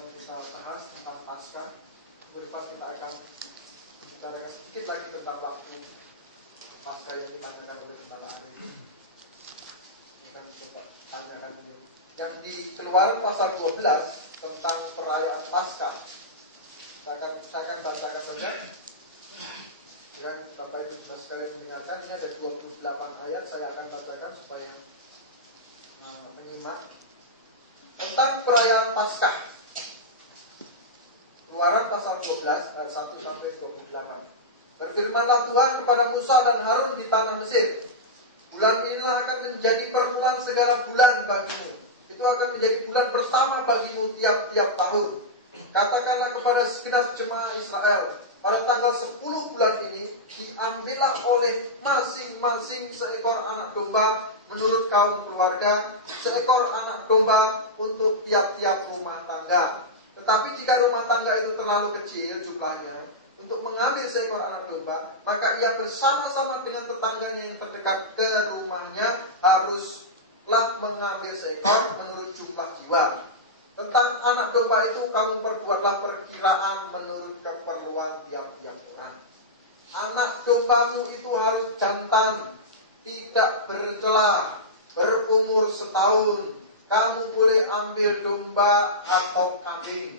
akan kita bahas tentang Paskah. Minggu depan kita akan bicara sedikit lagi tentang waktu Paskah yang ditanyakan oleh Saudara Ari. Ini akan kita tanyakan dulu. Yang di Keluaran pasal 12 tentang perayaan Paskah. Saya akan bacakan saja. Dan Bapak Ibu sudah sekalian mendengarkan, ini ada 28 ayat, saya akan bacakan supaya menyimak tentang perayaan Paskah. Keluaran pasal 12 ayat 1 sampai 28. Berfirmanlah Tuhan kepada Musa dan Harun di tanah Mesir, bulan inilah akan menjadi permulaan segala bulan bagimu. Itu akan menjadi bulan pertama bagimu tiap-tiap tahun. Katakanlah kepada segenap jemaah Israel, pada tanggal 10 bulan ini diambillah oleh masing-masing seekor anak domba menurut kaum keluarga, seekor anak domba untuk tiap-tiap rumah tangga. Tetapi jika rumah tangga itu terlalu kecil jumlahnya untuk mengambil seekor anak domba, maka ia bersama-sama dengan tetangganya yang terdekat ke rumahnya haruslah mengambil seekor menurut jumlah jiwa. Tentang anak domba itu kamu perbuatlah perkiraan menurut keperluan tiap-tiap orang. Anak dombamu itu harus jantan, tidak bercela, berumur setahun. Kamu boleh ambil domba atau kambing.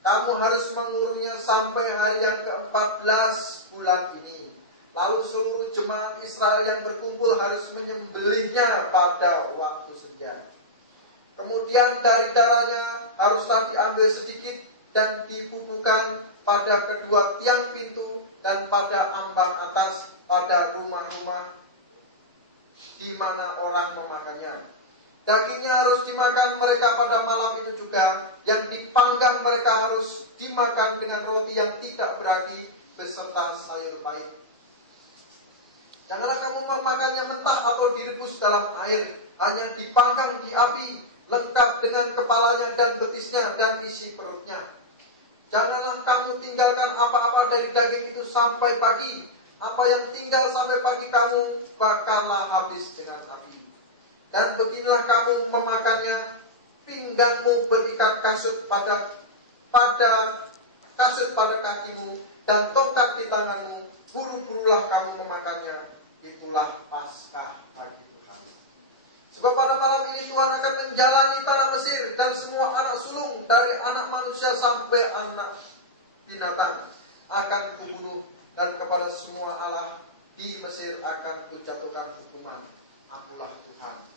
Kamu harus mengurungnya sampai hari yang ke-14 bulan ini. Lalu seluruh jemaat Israel yang berkumpul harus menyembelihnya pada waktu senja. Kemudian dari darahnya haruslah diambil sedikit dan dibubuhkan pada kedua tiang pintu dan pada ambang atas pada rumah-rumah di mana orang memakannya. Dagingnya harus dimakan mereka pada malam itu juga. Yang dipanggang mereka harus dimakan dengan roti yang tidak beragi beserta sayur pahit. Janganlah kamu memakannya mentah atau direbus dalam air. Hanya dipanggang di api, lengkap dengan kepalanya dan betisnya dan isi perutnya. Janganlah kamu tinggalkan apa-apa dari daging itu sampai pagi. Apa yang tinggal sampai pagi kamu bakarlah habis dengan api. Dan beginilah kamu memakannya, pinggangmu berikat kasut pada kasut pada kakimu dan tongkat di tanganmu. Buru-burulah kamu memakannya. Itulah Paskah bagi Tuhan. Sebab pada malam ini Tuhan akan menjalani tanah Mesir dan semua anak sulung dari anak manusia sampai anak binatang akan kubunuh, dan kepada semua Allah di Mesir akan kujatuhkan hukuman. Akulah Tuhan.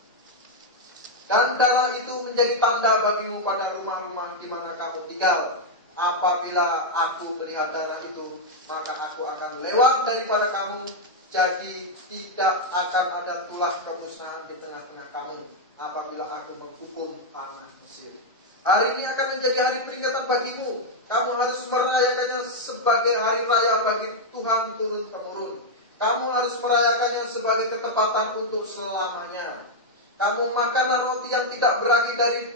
Dan darah itu menjadi tanda bagimu pada rumah-rumah di mana kamu tinggal. Apabila aku melihat darah itu, maka aku akan lewat daripada kamu. Jadi tidak akan ada tulah kemusnahan di tengah-tengah kamu apabila aku menghukum tanah Mesir. Hari ini akan menjadi hari peringatan bagimu. Kamu harus merayakannya sebagai hari raya bagi Tuhan turun-temurun. Kamu harus merayakannya sebagai ketepatan untuk selamanya. Kamu makanlah roti yang tidak beragi 7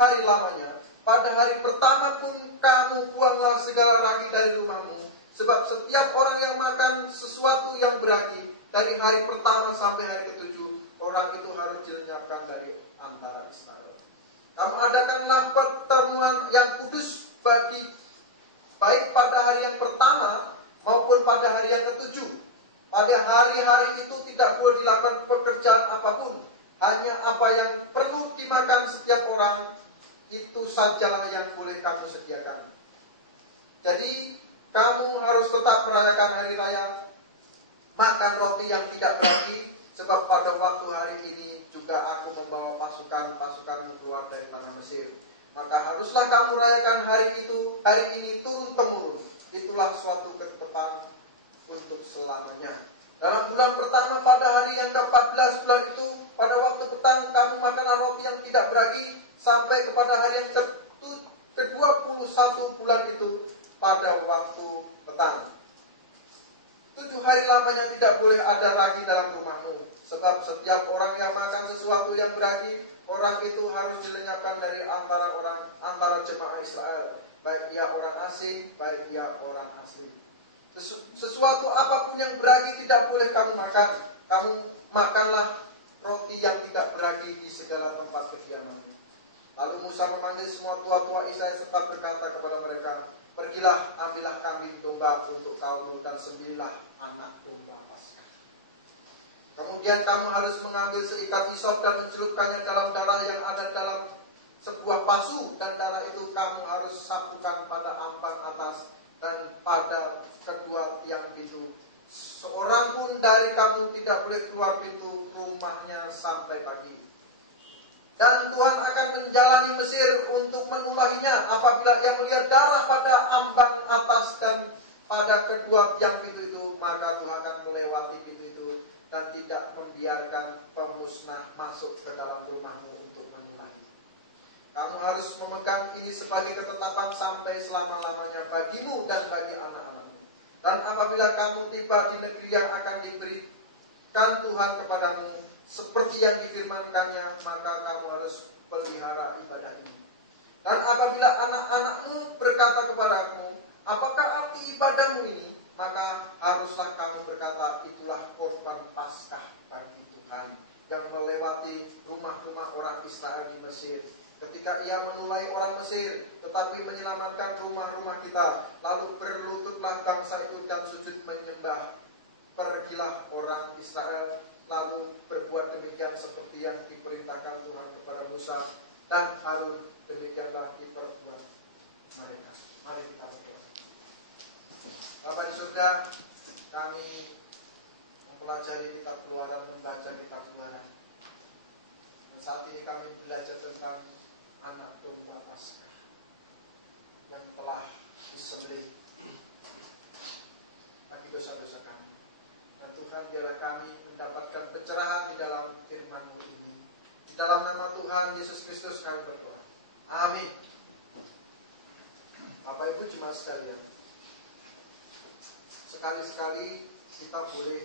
hari lamanya. Pada hari pertama pun kamu buanglah segala ragi dari rumahmu. Sebab setiap orang yang makan sesuatu yang beragi dari hari pertama sampai hari ke-7, orang itu harus dilenyapkan dari antara Israel. Kamu adakanlah pertemuan yang kudus baik pada hari yang pertama maupun pada hari yang ke-7. Pada hari-hari itu tidak boleh dilakukan pekerjaan apapun. Hanya apa yang perlu dimakan setiap orang, itu sajalah yang boleh kamu sediakan. Jadi, kamu harus tetap merayakan hari raya, makan roti yang tidak beragi, sebab pada waktu hari ini juga aku membawa pasukan-pasukanmu keluar dari tanah Mesir. Maka haruslah kamu rayakan hari ini turun-temurun. Itulah suatu ketetapan untuk selamanya. Dalam bulan pertama pada hari yang ke-14 bulan itu, pada waktu petang kamu makanlah roti yang tidak beragi sampai kepada hari yang ke-21 bulan itu pada waktu petang. 7 hari lamanya tidak boleh ada ragi dalam rumahmu. Sebab setiap orang yang makan sesuatu yang beragi, orang itu harus dilenyapkan dari antara jemaah Israel. Baik ia orang asing, baik ia orang asli. Sesuatu apapun yang beragi tidak boleh kamu makan. Kamu makanlah roti yang tidak beragi di segala tempat kediamanmu. Lalu Musa memanggil semua tua-tua Israel serta berkata kepada mereka, pergilah, ambillah kambing domba untuk kamu dan sembelihlah anak domba Paskah. Kemudian kamu harus mengambil seikat hisop dan mencelupkannya dalam darah yang ada dalam sebuah pasu, dan darah itu kamu harus sapukan pada ampang atas dan pada kedua tiang pintu. Seorang pun dari kamu tidak boleh keluar pintu rumahnya sampai pagi. Dan Tuhan akan menjalani Mesir untuk menulahinya. Apabila ia melihat darah pada ambang atas dan pada kedua tiang pintu itu, maka Tuhan akan melewati pintu itu dan tidak membiarkan pemusnah masuk ke dalam rumahmu untuk menulahi. Kamu harus memegang ini sebagai ketetapan sampai selama-lamanya bagimu dan bagi anak-anakmu. Dan apabila kamu tiba di negeri yang akan diberikan Tuhan kepadamu seperti yang difirmankannya, maka kamu harus pelihara ibadah ini. Dan apabila anak-anakmu berkata kepadamu, apakah arti ibadahmu ini? Maka haruslah kamu berkata, itulah korban Paskah bagi Tuhan yang melewati rumah-rumah orang Israel di Mesir. Ketika ia menulai orang Mesir, tetapi menyelamatkan rumah-rumah kita. Lalu berlututlah bangsa itu dan sujud menyembah. Pergilah orang Israel, lalu berbuat demikian seperti yang diperintahkan Tuhan kepada Musa dan Harun, demikianlah diperbuat mereka. Mari kita berdoa. Bapa di surga, kami mempelajari kitab Keluaran, membaca kitab Keluaran. Dan saat ini kami belajar tentang anak domba Paskah yang telah disembelih bagi dosa-dosa kami. Dan Tuhan, biarlah kami mendapatkan pencerahan di dalam firman-Mu ini. Di dalam nama Tuhan Yesus Kristus kami berdoa. Amin. Bapak Ibu jemaat sekalian, sekali-sekali kita boleh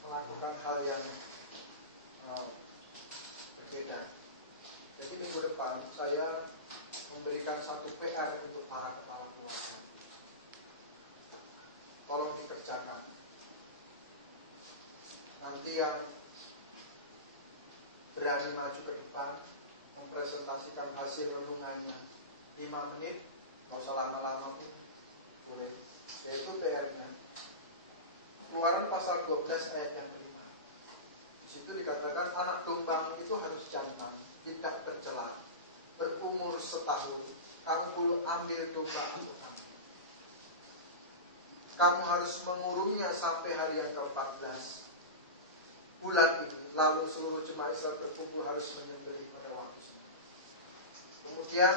melakukan hal yang berbeda. Jadi minggu depan saya memberikan satu PR untuk para kepala keluarga. Tolong dikerjakan. Nanti yang berani maju ke depan mempresentasikan hasil renungannya 5 menit, gak usah lama-lama pun boleh. Yaitu PR-nya Keluaran pasal 12 ayat yang kelima. Di situ dikatakan anak domba itu harus jantan, tidak tercela, berumur setahun. Kamu perlu ambil domba itu. Kamu harus mengurungnya sampai hari yang ke-14 bulan ini. Lalu seluruh jemaat Israel berkumpul harus menyembelih pada waktu. Kemudian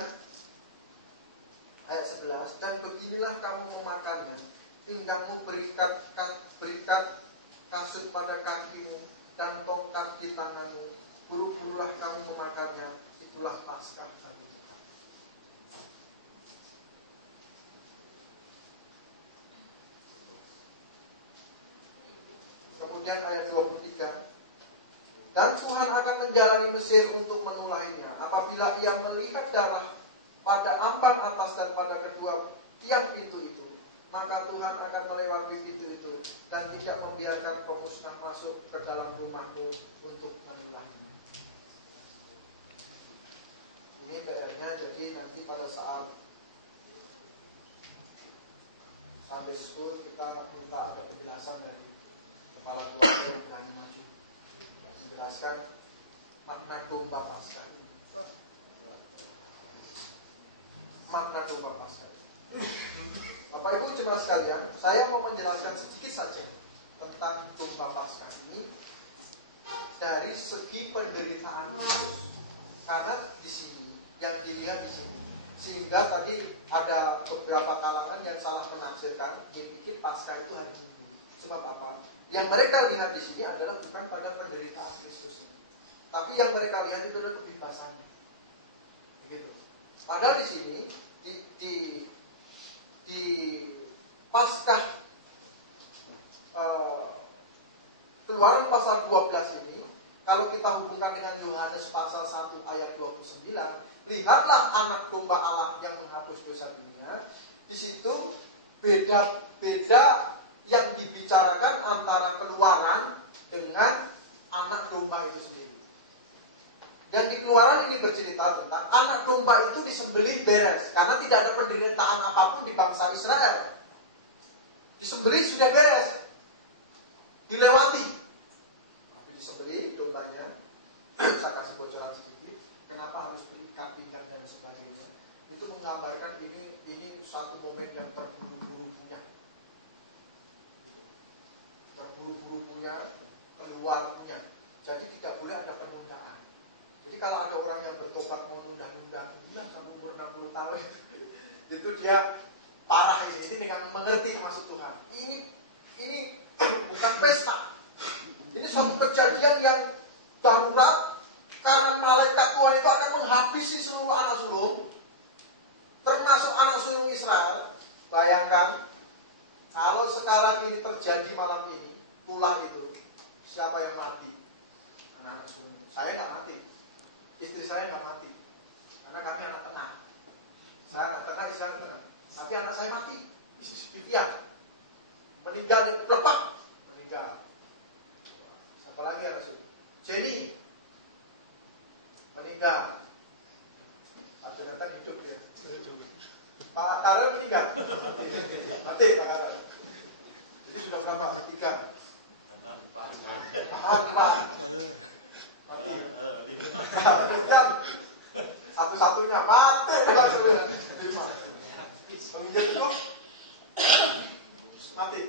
ayat 11, dan beginilah kamu memakannya. Pinggangmu berikat kasut pada kakimu dan tongkat di tanganmu. Buru-burulah kamu memakannya. Itulah Paskah bagi Tuhan. Kemudian ayat 23. Dan Tuhan akan menjalani Mesir untuk menulahinya. Apabila ia melihat darah pada ambang atas dan pada kedua tiang pintu itu, maka Tuhan akan melewati pintu itu dan tidak membiarkan pemusnah masuk ke dalam rumahmu untuk menulahinya. Ini PR-nya. Jadi nanti pada saat Sunday School kita minta ada penjelasan dari kepala keluarga yang berani maju menjelaskan makna domba Paskah. Makna domba Paskah. Bapak Ibu jemaat sekalian, saya mau menjelaskan sedikit saja tentang domba Paskah ini dari segi penderitaan Yesus. Karena di sini yang dilihat di sini, sehingga tadi ada beberapa kalangan yang salah menafsirkan, dia pikir Paskah itu hari Minggu. Sebab apa? Yang mereka lihat di sini adalah bukan pada penderitaan Kristus, tapi yang mereka lihat itu adalah kebebasannya. Begitu. Padahal di sini di Paskah Keluaran pasal 12 ini, kalau kita hubungkan dengan Yohanes pasal 1 ayat 29, lihatlah anak domba Allah yang menghapus dosa dunia. Di situ beda-beda yang dibicarakan antara Keluaran dengan anak domba itu sendiri. Dan di Keluaran ini bercerita tentang anak domba itu disembelih beres. Karena tidak ada penderitaan apapun di bangsa Israel. Disembelih sudah beres. Dilewati. Tapi disembelih dombanya. Saya kasih bocoran sedikit. Kenapa harus berikat pinggang dan sebagainya. Itu menggambarkan ini satu momen yang terburu-buru punya. Terburu-buru punya, keluar punya. Jadi tidak boleh ada penundaan. Jadi kalau ada orang yang bertobat mau nunda-nunda, bilang kamu umur 60 tahun itu dia parah ini dengan mengerti maksud Tuhan. Ini bukan pesta. Ini suatu kejadian yang darurat karena malaikat Tuhan itu akan menghabisi seluruh anak sulung, termasuk anak sulung Israel. Bayangkan kalau sekarang ini terjadi malam ini, tulah itu siapa yang mati? Anak-anak sulung. Saya nggak mati. Istri saya nggak mati, karena kami anak tengah. Saya anak tengah, istri anak tengah. Tapi anak saya mati, Vivian meninggal dan pelepak, meninggal. Siapa lagi anak saya? Jenny meninggal. Ternyata hidup dia. Pak Karel meninggal, mati Pak Karel. Jadi sudah berapa? 3. Empat. Mati. Kemudian satu-satunya mati. Penginjil itu mati.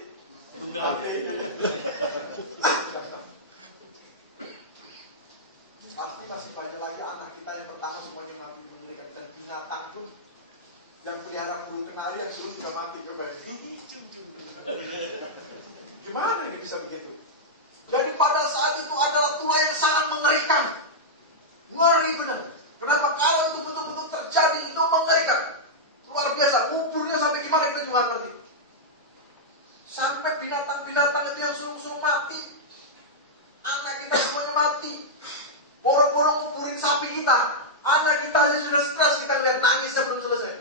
Pasti masih banyak lagi anak kita yang pertama semuanya mati mengerikan. Dan binatang pun yang pelihara burung kenari yang dulu juga mati. Coba gimana ini bisa begitu? Jadi pada saat itu adalah tulah yang sangat mengerikan. Ngeri benar. Kenapa? Kalau itu betul-betul terjadi, itu mengerikan. Luar biasa. Kuburnya sampai gimana kita juga ngerti. Sampai binatang-binatang itu yang sulung-sulung mati. Anak kita semuanya mati. Borong-borong kuburin sapi kita. Anak kita aja sudah stres, kita lihat nangisnya belum selesai.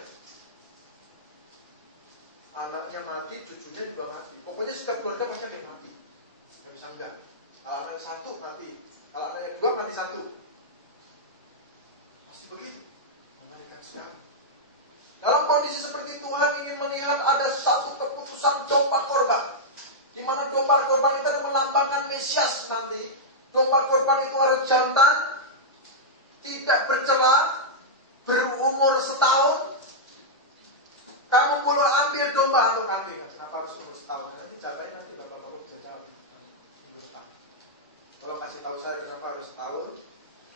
Anaknya mati, cucunya juga mati. Pokoknya setiap keluarga pasti ada yang mati. Nggak bisa enggak. Kalau anak yang 1 mati. Kalau anak yang 2 mati 1. Pasti begitu. Mengerikan sekali. Dalam kondisi seperti Tuhan ingin melihat ada satu keputusan domba korban. Di mana domba korban itu melambangkan Mesias nanti. Domba korban itu harus jantan, tidak bercela, berumur setahun. Kamu boleh ambil domba atau kambing. Kenapa harus umur setahun? Nanti jagain nanti bapak-bapak bisa jawab. Kalau kasih tahu saya kenapa harus setahun,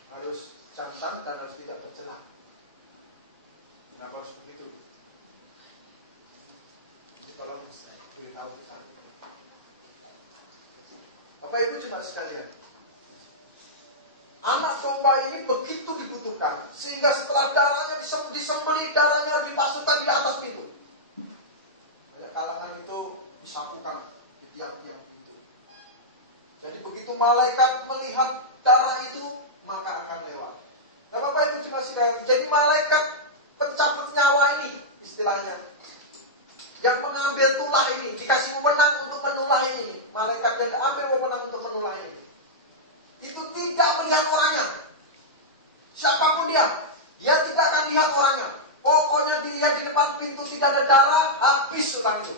harus jantan dan harus tidak bercela. Kenapa harus begitu? Jadi kalau beritahu saya. Bapak Ibu cuma sekalian. Anak domba ini begitu dibutuhkan sehingga setelah darahnya disembelih, darahnya dipasukkan di atas pintu. Banyak kalangan itu disapukan di tiap-tiap pintu. Jadi begitu malaikat melihat darah itu, maka akan lewat. Nah Bapak Ibu cuma sekalian. Jadi malaikat pencabut nyawa ini istilahnya, yang mengambil tulah ini, dikasih wewenang untuk menulah ini. Malaikat yang diambil wewenang untuk menulah ini, itu tidak melihat orangnya. Siapapun dia tidak akan lihat orangnya. Pokoknya dilihat di depan pintu tidak ada darah, habis tentang itu.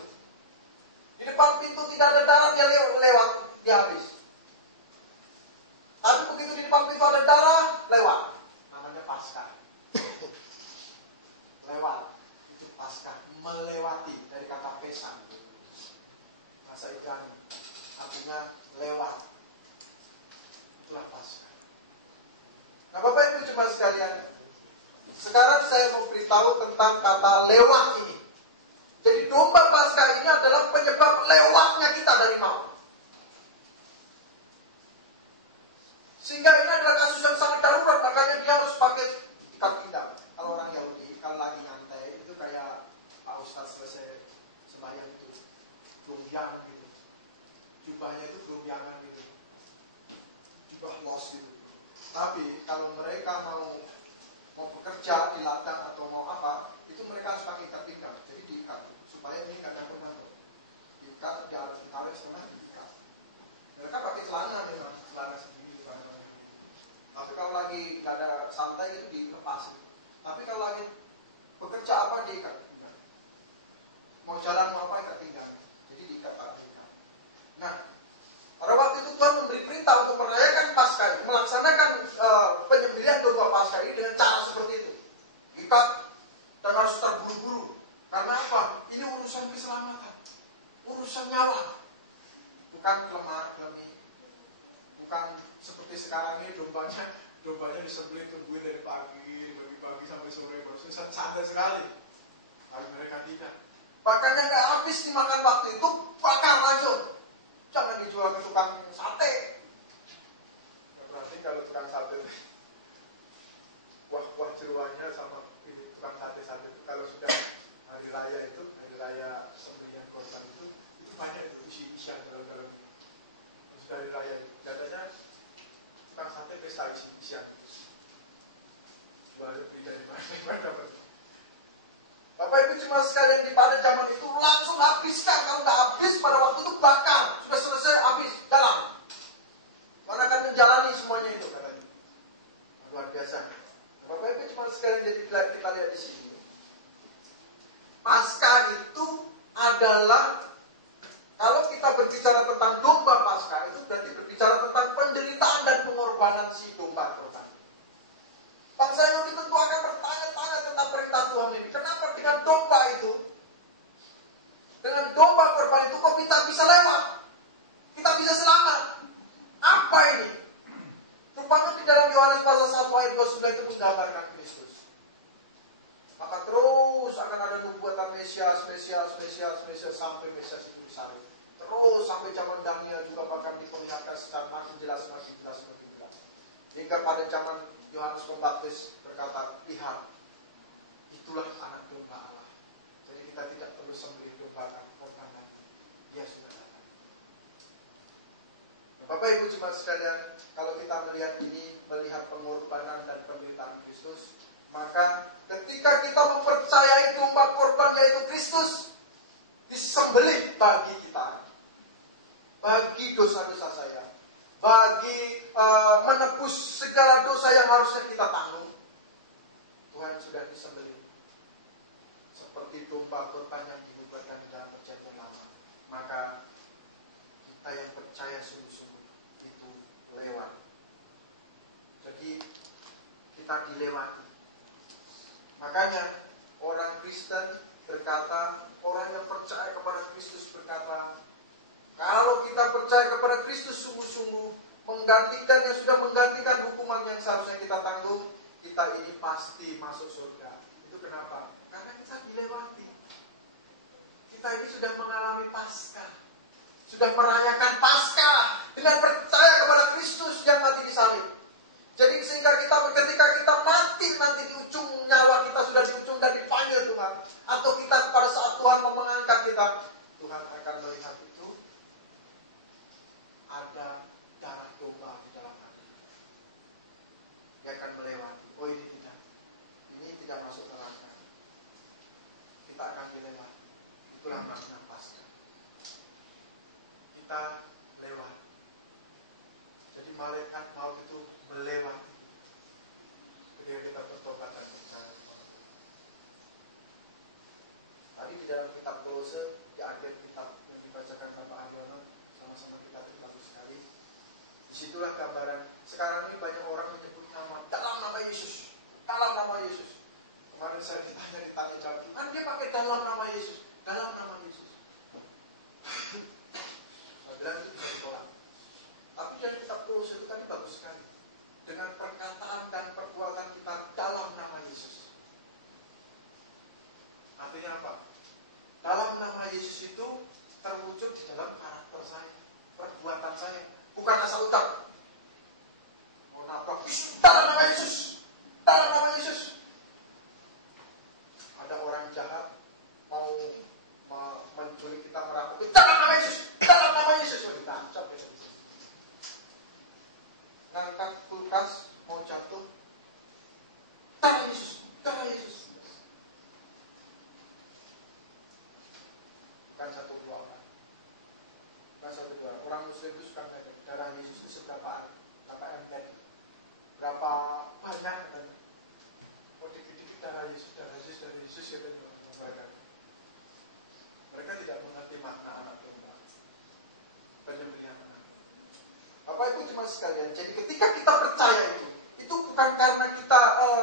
Di depan pintu tidak ada darah, dia lewat, dia habis. Tapi begitu di depan pintu ada darah, lewat. Namanya Paskah. Lewat, itu Paskah, melewati dari kata pesan. Bahasa Ibrani artinya lewat. Itulah Paskah. Nah Bapak Ibu jemaat sekalian, sekarang saya mau beritahu tentang kata lewat ini. Jadi domba Paskah ini adalah penyebab lewatnya kita dari maut. Sehingga ini adalah kasus yang sangat darurat, makanya dia harus pakai ikat pinggang. Kalau orang Yahudi, kalau lagi nyantai, itu kayak Pak Ustadz selesai sembahyang itu gelombiang gitu. Jubahnya itu gelombiangan gitu. Jubah los gitu. Tapi kalau mereka mau bekerja di ladang atau mau apa, itu mereka harus pakai ikat pinggang. Jadi diikat supaya ini nggak campur campur. Diikat, ditarik setengah, diikat. Mereka pakai celana memang, celana sendiri. Tapi kalau lagi nggak ada dan harus terburu-buru. Karena apa? Ini urusan keselamatan, urusan nyawa, bukan kelemah-kelemih, bukan seperti sekarang ini dombanya disembelih tungguin dari pagi sampai sore, proses santai sekali. Tapi mereka tidak. Bahkan yang nggak habis dimakan waktu itu bakar langsung. Jangan dijual ke tukang sate. Ya, berarti kalau tukang sate buah jeruannya sama ini tukang sate itu kalau sudah hari raya sembelihan korban itu banyak itu isian dalam sudah hari raya itu katanya tukang sate pesta isian jual lebih dari mana. Bapak Ibu cuma sekalian pada zaman itu langsung habiskan. Kalau nggak habis pada waktu itu bakar. Sudah selesai habis dalam. Mana akan menjalani semuanya itu katanya. Luar biasa. Bapak Ibu cuma sekalian jadi kita lihat di sini. Paskah itu adalah, kalau kita berbicara tentang domba Paskah itu berarti berbicara tentang penderitaan dan pengorbanan si domba korban. Bangsa Yahudi tentu akan bertanya-tanya tentang perintah Tuhan ini. Kenapa dengan domba itu, dengan domba korban itu kok kita bisa lewat? Kita bisa selamat? Apa ini? Rupanya di dalam Yohanes pasal 1 ayat 29 itu menggambarkan Kristus. Maka terus akan ada nubuatan Mesias sampai Mesias itu disalib. Terus sampai zaman Daniel juga bahkan diperlihatkan secara makin jelas. Hingga pada zaman Yohanes Pembaptis berkata, lihat, itulah anak domba Allah. Jadi kita tidak perlu sembelih domba karena dia sudah datang. Bapak Ibu jemaat sekalian, kalau kita melihat ini, melihat pengorbanan dan penderitaan Kristus, maka ketika kita mempercayai domba korban yaitu Kristus disembelih bagi kita, bagi dosa-dosa saya, bagi menebus segala dosa yang harusnya kita tanggung, Tuhan sudah disembelih seperti domba korban yang dibubarkan di dalam perjanjian lama. Maka kita yang percaya sungguh-sungguh itu lewat. Jadi kita dilewati. Makanya orang Kristen berkata, orang yang percaya kepada Kristus berkata, kalau kita percaya kepada Kristus sungguh-sungguh, menggantikan yang sudah menggantikan hukuman yang seharusnya kita tanggung, kita ini pasti masuk surga. Itu kenapa? Karena kita dilewati. Kita ini sudah mengalami Paskah, sudah merayakan Paskah dengan percaya kepada Kristus yang mati di salib. Jadi sehingga ketika kita mati nanti di ujung nyawa kita sudah di ujung dan dipanggil Tuhan, atau kita pada saat Tuhan mau mengangkat kita, Tuhan akan melihat itu ada darah domba di dalam hati. Dia akan melewati. Oh ini tidak masuk neraka. Kita akan dilewati. Itulah makna Paskah. Kita lewat. Jadi malaikat maut itu melewati ketika kita bertobat dan percaya. Tadi di dalam kitab Kolose, di akhir kitab yang dibacakan Bapak Androno, sama-sama kita bagus sekali. Disitulah gambaran. Sekarang ini banyak orang menyebut nama dalam nama Yesus, dalam nama Yesus. Kemarin saya ditanya jawab, kan dia pakai dalam nama Yesus, dalam nama Yesus. Saya bilang itu bisa ditolak. Tapi dari kitab Kolose itu tadi bagus sekali. Dengan perkataan dan perbuatan kita dalam nama Yesus. Artinya apa? Dalam nama Yesus itu terwujud di dalam karakter saya, perbuatan saya. Bukan asal ucap. Mau nabrak, dalam nama Yesus, dalam nama Yesus. Ada orang jahat mau menculik kita, merampok, dalam nama Yesus, dalam nama Yesus. Ditancap ya. Ngangkat kulkas mau jatuh, dalam Yesus, dalam Yesus. Bukan satu dua orang. Bukan satu dua orang. Orang Muslim itu suka ngedek darah Yesus itu seberapa ember, berapa banyak kan? Oh dikit-dikit darah Yesus kita membayar. Mereka tidak mengerti makna anak domba, penyembelihan anak. Bapak Ibu jemaat sekalian, jadi ketika kita percaya itu bukan karena kita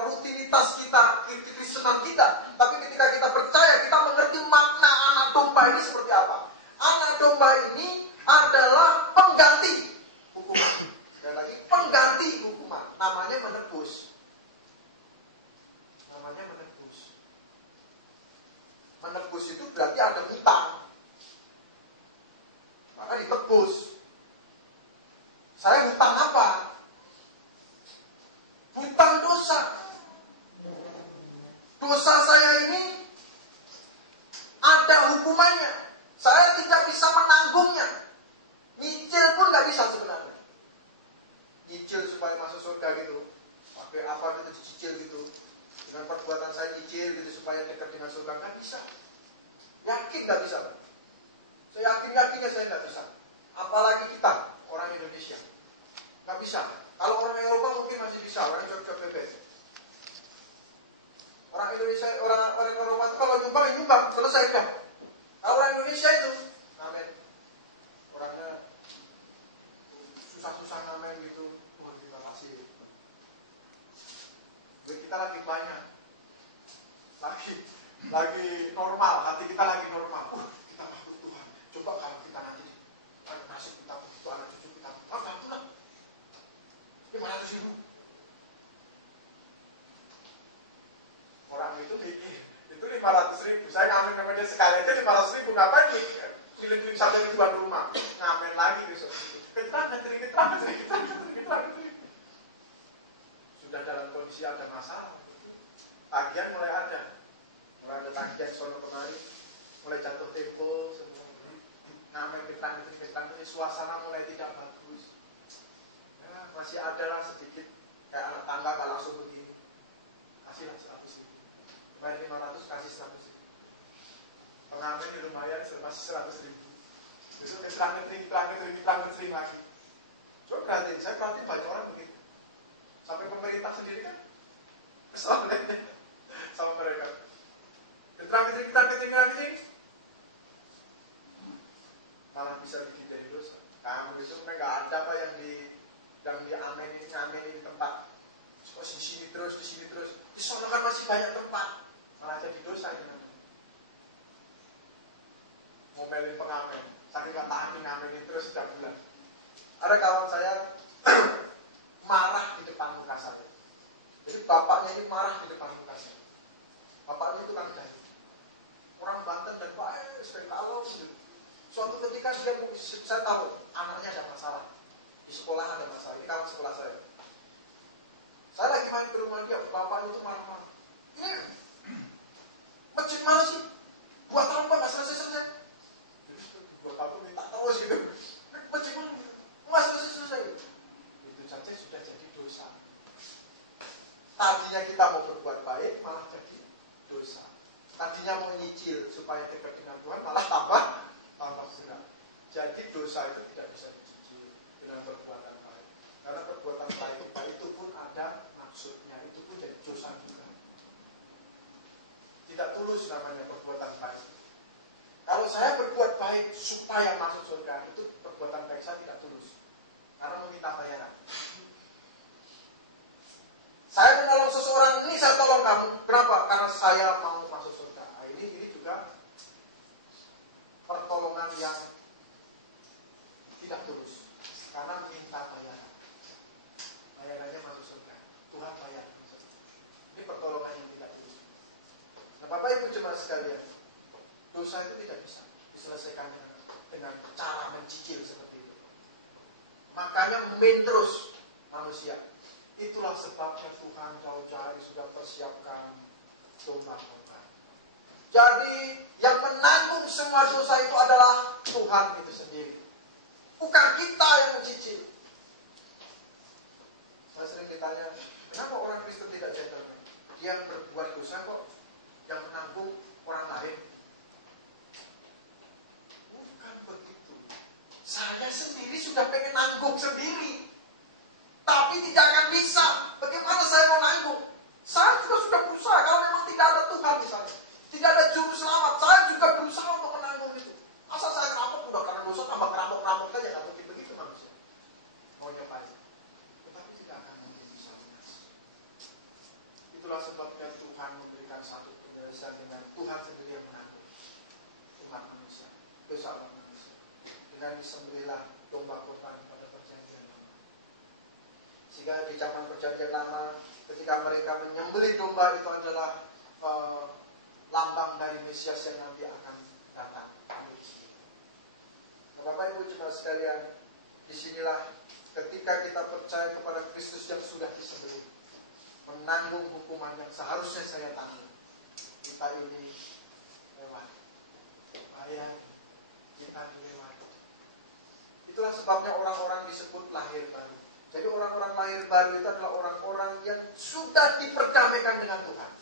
rutinitas kita, kekristenan kita, tapi ditebus itu berarti ada hutang. Maka ditebus. Saya hutang apa? Hutang dosa. Dosa saya ini ada hukumannya. Saya tidak bisa menanggungnya. Nyicil pun nggak bisa sebenarnya. Nyicil supaya masuk surga gitu. Pakai apa gitu dicicil gitu. Dengan perbuatan saya nyicil gitu supaya dekat dengan surga, nggak bisa. Yakin nggak bisa. Saya yakinnya saya nggak bisa. Apalagi kita orang Indonesia, nggak bisa. Kalau orang Eropa mungkin masih bisa, orang Jogja bebas. Orang Indonesia, orang Eropa itu kalau nyumbang, selesai dah. Kalau orang Indonesia itu, amin. Orangnya susah-susah ngamen gitu. Tuhan terima kasih. Duit kita lagi banyak, lagi normal, hati kita lagi normal. Kita takut Tuhan. Coba kalau kita nanti nasib kita begitu, anak cucu kita, bantu lah. 500.000. Orang itu mikir, itu 500.000. Saya ngamen sama dia sekali aja 500.000. Ngapain nih? Keliling sampai ribuan rumah. Ngamen lagi besok. Keterangan. Sudah dalam kondisi ada masalah. Tagihan mulai ada tagihan sono kemari, mulai jatuh tempo, semua. Ngamen ketang, suasana mulai tidak bagus. Ya, masih ada lah sedikit kayak anak tangga nggak langsung begini. Kasihlah 100.000. Bayar 500 kasih 100.000. Pengamen di lumayan masih 100.000. Besok terang lagi. Coba perhatiin, saya perhatiin banyak orang begitu. Sampai pemerintah sendiri kan kesal sama mereka. Terang malah bisa bikin dari dosa. Kamu besok nggak ada apa yang ngamenin tempat. Oh, di sini terus. Di sana kan masih banyak tempat. Malah jadi dosa itu namanya. Ngomelin pengamen, saking nggak tahan ngamenin terus setiap bulan. Ada kawan saya marah di depan muka saya. Jadi bapaknya ini marah di depan muka saya. Bapaknya itu kan dari orang Banten dan baik, sering kalau suatu ketika saya tahu anaknya ada masalah di sekolah, ada masalah. Ini kawan sekolah saya. Saya lagi main ke rumah dia, bapaknya itu marah-marah. Ini masjid mana sih? Buat apa nggak selesai? Buat apa minta terus gitu? Masjid mana? Nggak selesai. Itu saja sudah jadi dosa. Tadinya kita mau berbuat baik, malah jadi dosa. Tadinya mau nyicil supaya dekat dengan Tuhan, malah tambah berat. Jadi dosa itu tidak bisa dicicil dengan perbuatan baik. Karena perbuatan baik kita itu pun ada maksudnya, itu pun jadi dosa juga. Tidak tulus namanya perbuatan baik. Kalau saya berbuat baik supaya masuk surga, itu perbuatan baik saya tidak tulus. Karena meminta bayaran. Saya menolong seseorang, ini saya tolong kamu. Kenapa? Karena saya mau masuk surga. Nah, ini juga pertolongan yang tidak tulus. Karena minta bayaran. Bayarannya masuk surga. Tuhan bayar. Ini pertolongan yang tidak tulus. Nah, Bapak Ibu jemaat sekalian, dosa itu tidak bisa diselesaikan dengan cara mencicil seperti itu. Makanya terus manusia. Itulah sebabnya Tuhan jauh-jauh sudah persiapkan domba-domba. Jadi yang menanggung semua dosa itu adalah Tuhan itu sendiri. Bukan kita yang mencicil. Saya sering ditanya, kenapa orang Kristen tidak gentleman? Dia berbuat dosa kok yang menanggung orang lain. Bukan begitu. Saya sendiri sudah pengen nanggung sendiri. Tapi tidak akan bisa. Bagaimana saya mau nanggung? Saya juga sudah berusaha. Kalau memang tidak ada Tuhan di sana, tidak ada juru selamat, saya juga berusaha untuk menanggung itu. Asal saya kerapot udah karena dosa tambah kerapot saja, nggak mungkin begitu manusia. Mau nyobain, tetapi tidak akan mungkin bisa lunasi. Itulah sebabnya Tuhan memberikan satu penyelesaian dengan Tuhan sendiri yang menanggung. Tuhan manusia, dosa orang manusia. Dengan disembelihlah domba korban pada perjanjian lama. Sehingga di zaman perjanjian lama, ketika mereka menyembelih domba itu adalah lambang dari Mesias yang nanti akan datang. Bapak Ibu Jemaat sekalian, disinilah ketika kita percaya kepada Kristus yang sudah disembelih, menanggung hukuman yang seharusnya saya tanggung, kita ini lewat. Bahaya, kita dilewati. Itulah sebabnya orang-orang disebut lahir baru. Jadi orang-orang lahir baru itu adalah orang-orang yang sudah diperdamaikan dengan Tuhan.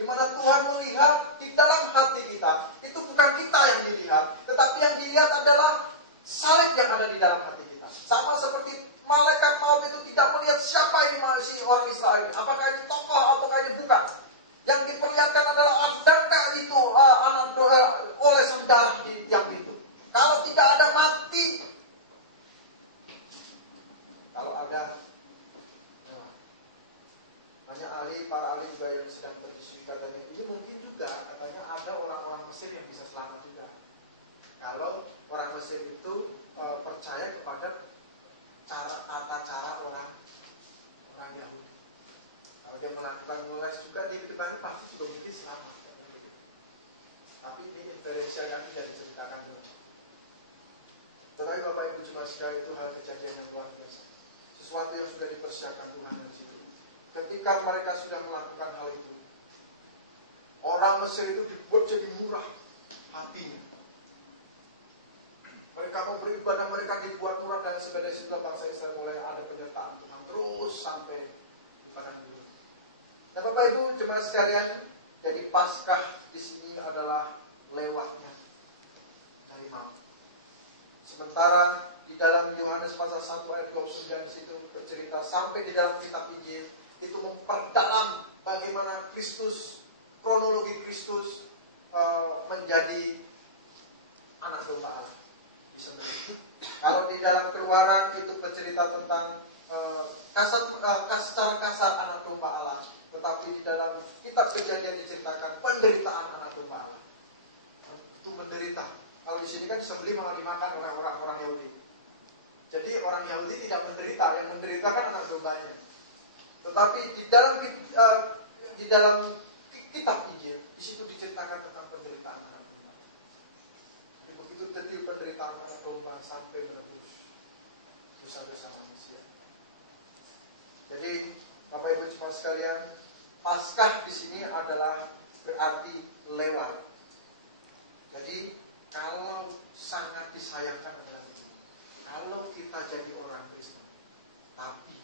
Di mana Tuhan melihat di dalam hati kita, itu bukan kita yang dilihat, tetapi yang dilihat adalah salib yang ada di dalam hati kita. Sama seperti malaikat maut itu tidak melihat siapa ini si orang Israel ini. Apakah ini tokoh ataukah ini bukan. Yang diperlihatkan adalah adakah itu anak doa oleh saudara di tiang pintu. Kalau tidak ada mati. Kalau ada, banyak para ahli juga yang sedang berdiskusi katanya, ini mungkin juga katanya ada orang-orang Mesir yang bisa selamat juga. Kalau orang Mesir itu percaya kepada tata cara orang Yahudi. Kalau dia melakukan les juga di depan pasti juga mungkin selamat. Tapi ini inferensial yang tidak diceritakan dulu. Tetapi Bapak Ibu Jemaat sekalian, itu hal kejadian yang luar biasa. Sesuatu yang sudah dipersiapkan Tuhan dari situ. Ketika mereka sudah melakukan hal itu, orang Mesir itu dibuat jadi murah hatinya. Mereka mau beribadah, mereka dibuat murah, dan sebagai situlah bangsa Israel mulai ada penyertaan Tuhan terus sampai di padang gurun. Nah Bapak Ibu Jemaat sekalian, jadi Paskah di sini adalah lewatnya dari maut. Sementara di dalam Yohanes pasal 1 ayat 29 situ bercerita sampai di dalam kitab Injil itu memperdalam bagaimana Kristus, kronologi Kristus menjadi anak domba Allah. Kalau di dalam Keluaran itu bercerita tentang secara kasar anak domba Allah, tetapi di dalam kitab Kejadian diceritakan penderitaan anak domba Allah. Itu menderita. Kalau di sini kan disembelih malah dimakan oleh orang-orang Yahudi. Jadi orang Yahudi tidak menderita, yang menderita kan anak dombanya. Tetapi di dalam kitab Injil, di situ diceritakan tentang penderitaan anak domba. Jadi begitu detil penderitaan anak domba sampai menebus dosa-dosa manusia. Jadi Bapak Ibu Jemaat sekalian, Paskah di sini adalah berarti lewat. Jadi kalau sangat disayangkan adalah itu. Kalau kita jadi orang Kristen, tapi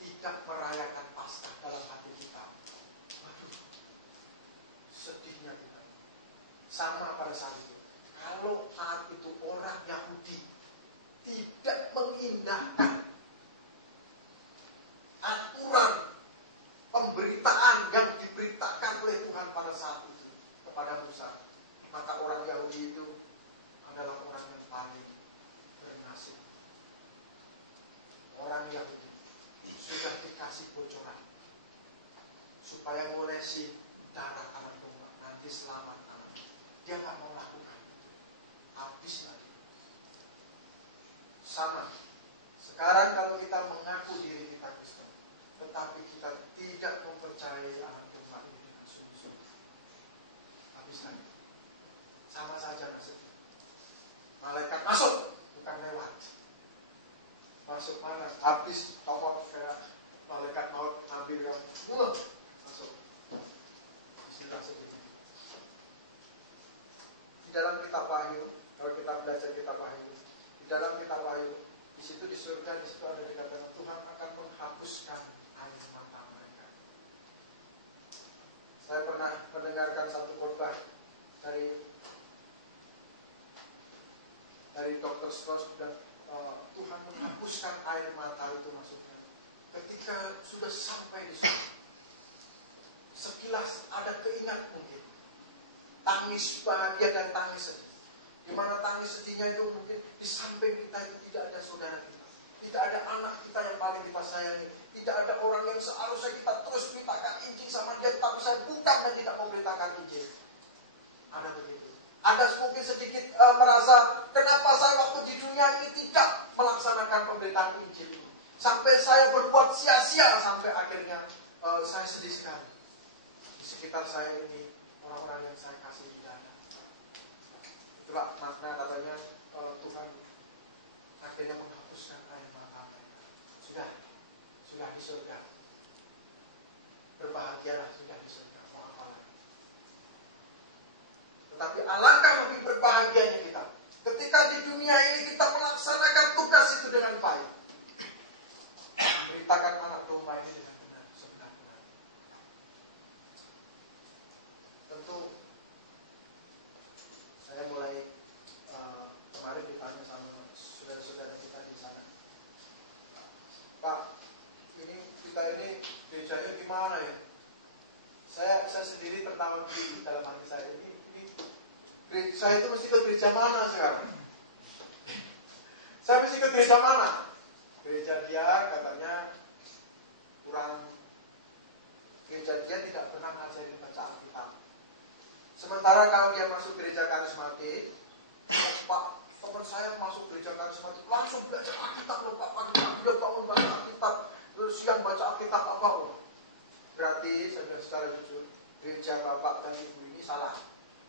tidak merayakan Paskah dalam hati kita, waduh, sedihnya kita. Sama pada saat itu. Kalau saat itu orang Yahudi tidak mengindahkan aturan pemberitaan yang diberitakan oleh Tuhan pada saat itu kepada Musa, maka orang Yahudi itu adalah orang yang paling bernasib. Orang Yahudi sudah dikasih bocoran supaya ngolesi darah anak domba, nanti selamat anak. Dia nggak mau lakukan, habis nanti. Sama. Sekarang kalau kita mengaku diri kita Kristen, tetapi kita tidak mempercayai anak domba itu dengan sungguh-sungguh, habis nanti. Sama saja nasibnya. Malaikat masuk, bukan lewat. Masuk mana? Habis tawaf kayak malaikat maut ambil yang masuk. Sudah segitu. Di dalam kitab Wahyu, kalau kita belajar kitab Wahyu, di dalam kitab Wahyu, di situ di surga, di situ ada dikatakan Tuhan akan menghapuskan air mata mereka. Saya pernah mendengarkan satu khotbah dari Dr. Strauss dan Tuhan menghapuskan air mata itu maksudnya. Ketika sudah sampai di sana, sekilas ada keingat mungkin, tangis bahagia dan tangis sedih. Di mana tangis sedihnya itu mungkin di samping kita itu tidak ada saudara kita, tidak ada anak kita yang paling kita sayangi, tidak ada orang yang seharusnya kita terus beritakan Injil sama dia, tapi saya bukan dan tidak memberitakan Injil. Ada begitu. Ada mungkin sedikit merasa, kenapa saya waktu di dunia ini tidak melaksanakan pemberitaan Injil ini. Sampai saya berbuat sia-sia, sampai akhirnya saya sedih sekali. Di sekitar saya ini orang-orang yang saya kasih di dada. Itulah makna katanya Tuhan akhirnya menghapuskan air mata mereka. Sudah di surga. Berbahagialah sudah di surga. Tetapi alangkah lebih berbahagianya kita ketika di dunia ini kita melaksanakan tugas itu dengan baik. Memberitakan anak domba ini dengan benar, sebenar-benar. Tentu saya mulai kemarin ditanya sama saudara-saudara kita di sana, Pak, kita ini gerejanya gimana ya? Saya sendiri tertawa diri dalam hati saya, saya itu mesti ke gereja mana sekarang? Saya mesti ke gereja mana? Gereja dia katanya kurang, gereja dia tidak pernah ngajarin baca Alkitab. Sementara kalau dia masuk gereja karismatik, Pak, teman saya masuk gereja karismatik langsung belajar Alkitab loh Pak, pagi-pagi dia bangun baca Alkitab, terus siang baca Alkitab apa loh. Berarti secara jujur, gereja Bapak dan Ibu ini salah.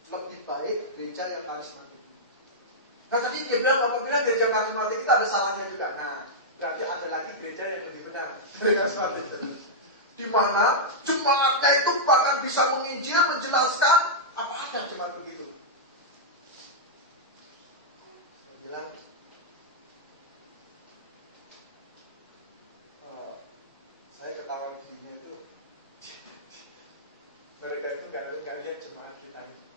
Lebih baik gereja yang karismatik. Nah tadi dia bilang, Bapak bilang gereja karismatik itu ada salahnya juga. Nah, berarti ada lagi gereja yang lebih benar, gereja karismatik. Di mana jemaatnya itu bahkan bisa menginjil, menjelaskan, apa ada jemaat begitu? Saya bilang, saya ketawa gini itu, mereka itu nggak lihat jemaat kita ini.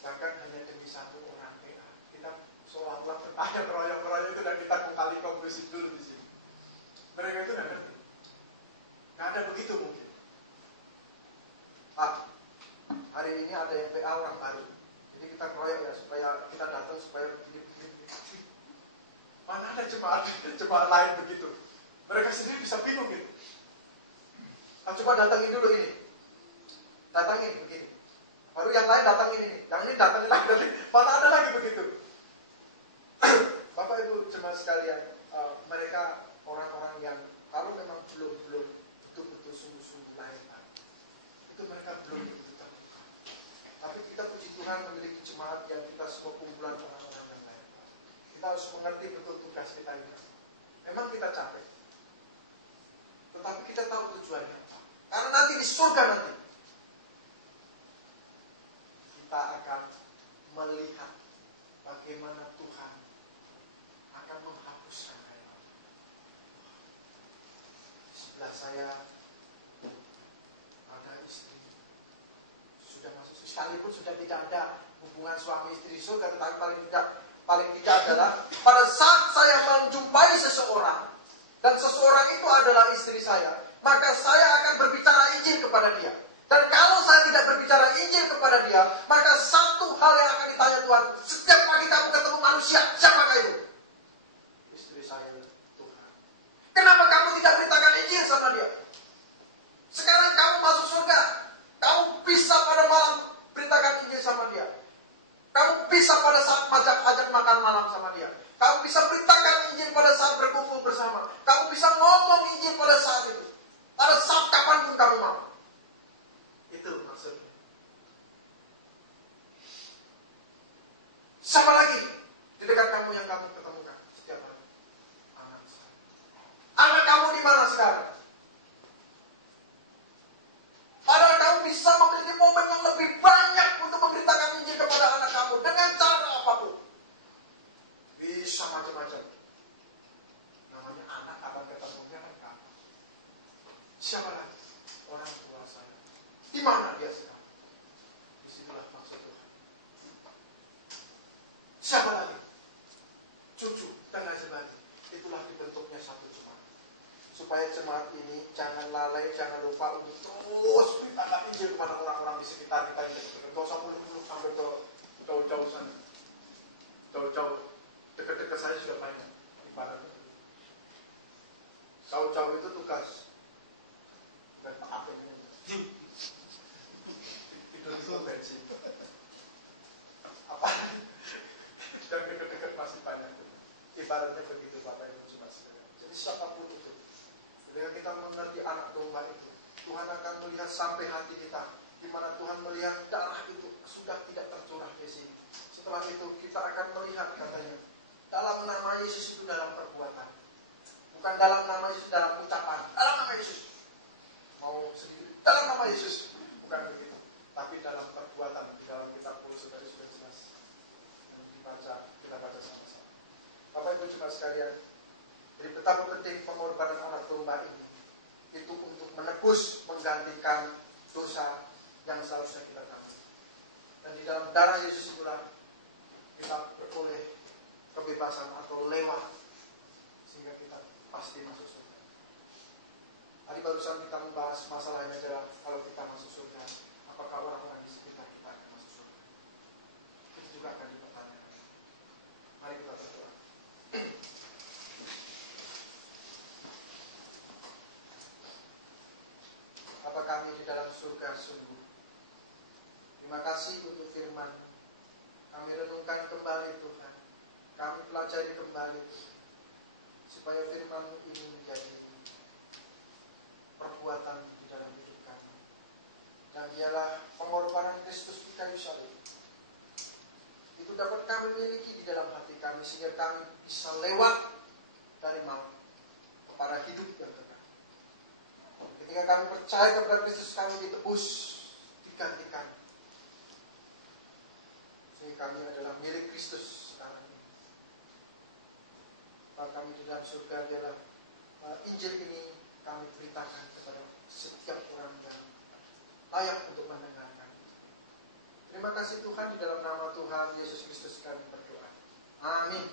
Bahkan hanya demi satu orang PA, kita seolah-olah bertanya keroyok-keroyok itu dan kita kembali konklusif dulu di sini. Mereka itu nggak ngerti, nggak ada begitu mungkin. Pak, hari ini ada yang PA orang baru, jadi kita keroyok ya supaya kita datang supaya begini. Mana ada jemaat lain begitu? Mereka sendiri bisa bingung gitu. Nah, coba datangin dulu ini, datangin begini. Baru yang lain datangin ini, yang ini datangin lagi. Mana ada lagi begitu? Bapak Ibu jemaat sekalian, mereka orang-orang yang kalau memang belum betul-betul sungguh-sungguh lain, itu mereka belum begitu terbuka. Tapi kita puji Tuhan memiliki jemaat yang kita semua kumpulan orang-orang yang lain. Kita harus mengerti betul tugas kita ini. Memang kita capek, tetapi kita tahu tujuannya apa. Karena nanti di surga nanti kita akan melihat bagaimana Tuhan akan menghapuskan air mata. Di sebelah saya ada istri sudah masuk, sekalipun sudah tidak ada hubungan suami istri di surga, tetapi paling tidak adalah pada saat saya menjumpai seseorang dan seseorang itu adalah istri saya, maka saya akan berbicara Injil kepada dia. Dan kalau saya tidak berbicara Injil kepada dia, maka satu hal yang akan ditanya Tuhan, setiap kali kamu ketemu manusia, siapakah itu? Istri saya, Tuhan. Kenapa kamu tidak beritakan Injil sama dia? Sekarang kamu masuk surga, kamu bisa pada malam beritakan Injil sama dia. Kamu bisa pada saat ajak makan malam sama dia. Kamu bisa beritakan Injil pada saat berkumpul bersama. Kamu bisa ngomong Injil pada saat itu. Pada saat kapanpun kamu mau. Itu maksudnya. Siapa lagi di dekat kamu yang kamu ketemukan setiap hari? Anak saya. Anak kamu di mana sekarang? Padahal kamu bisa memiliki momen yang lebih banyak untuk memberitakan Injil kepada anak kamu dengan cara apapun. Bisa macam-macam. Namanya anak akan ketemunya kan kamu. Siapa lagi? Orang tua saya. Di mana dia sekarang? Disinilah maksud Tuhan. Siapa lagi? Cucu dan lain sebagainya. Itulah dibentuknya satu jemaat. Supaya jemaat ini jangan lalai, jangan lupa untuk terus beritakan Injil kepada orang-orang di sekitar kita yang dekat-dekat. Gak usah muluk-muluk sampai ke jauh-jauh sana. Jauh-jauh dekat-dekat saya sudah banyak. Ibaratnya. Jauh-jauh itu tugas. Dan maaf ini. Itu bensin. Apa? Dan dekat-dekat masih banyak. Ibaratnya begitu Bapak Ibu cuma sekalian. Jadi siapapun itu, ketika kita mengerti anak domba itu, Tuhan akan melihat sampai hati kita, di mana Tuhan melihat darah itu Setelah itu kita akan melihat katanya, dalam nama Yesus itu dalam perbuatan. Bukan dalam nama Yesus dalam ucapan, dalam nama Yesus. Mau sedikit, dalam nama Yesus. Bukan begitu. Tapi dalam perbuatan, di dalam kitab Kolose tadi sudah jelas. Dan kita baca sama-sama. Bapak Ibu Jemaat sekalian, jadi betapa penting pengorbanan anak domba ini. Itu untuk menebus, menggantikan dosa yang seharusnya kita tanggung. Dan di dalam darah Yesus itulah kita beroleh kebebasan atau lewat, sehingga kita pasti masuk surga. Tadi barusan kita membahas masalahnya adalah kalau kita masuk surga, apakah orang-orang di sekitar kita akan masuk surga? Itu juga akan dipertanyakan. Mari kita berdoa. Bapa kami di dalam surga sungguh, terima kasih untuk firman. Kami renungkan kembali Tuhan. Kami pelajari kembali supaya firman ini menjadi perbuatan di dalam hidup kami. Dan dialah pengorbanan Kristus di kayu salib. Itu dapat kami miliki di dalam hati kami sehingga kami bisa lewat dari maut kepada hidup yang kekal. Ketika kami percaya kepada Kristus, kami ditebus, digantikan. Sehingga kami adalah milik Kristus sekarang ini. Kalau kami di dalam surga adalah Injil ini kami beritakan kepada setiap orang yang layak untuk mendengarkan. Terima kasih Tuhan, di dalam nama Tuhan Yesus Kristus kami berdoa. Amin.